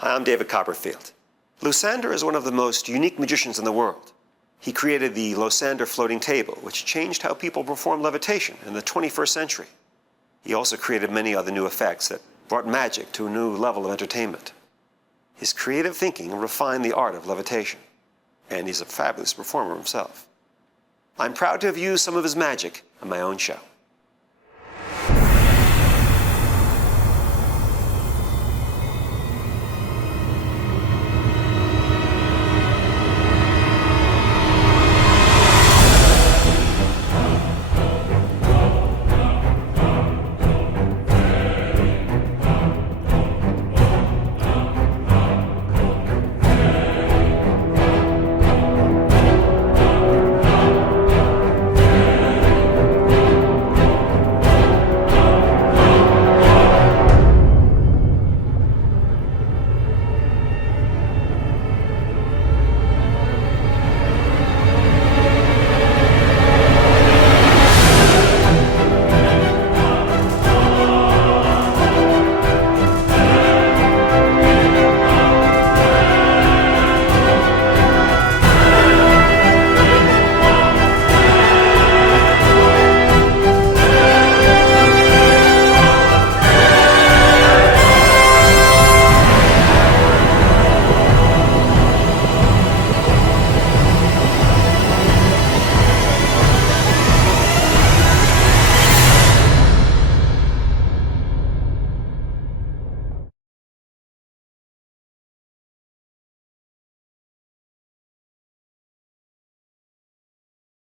Hi, I'm David Copperfield. LOSANDER is one of the most unique magicians in the world. He created the LOSANDER floating table, which changed how people perform levitation in the 21st century. He also created many other new effects that brought magic to a new level of entertainment. His creative thinking refined the art of levitation, and he's a fabulous performer himself. I'm proud to have used some of his magic on my own show.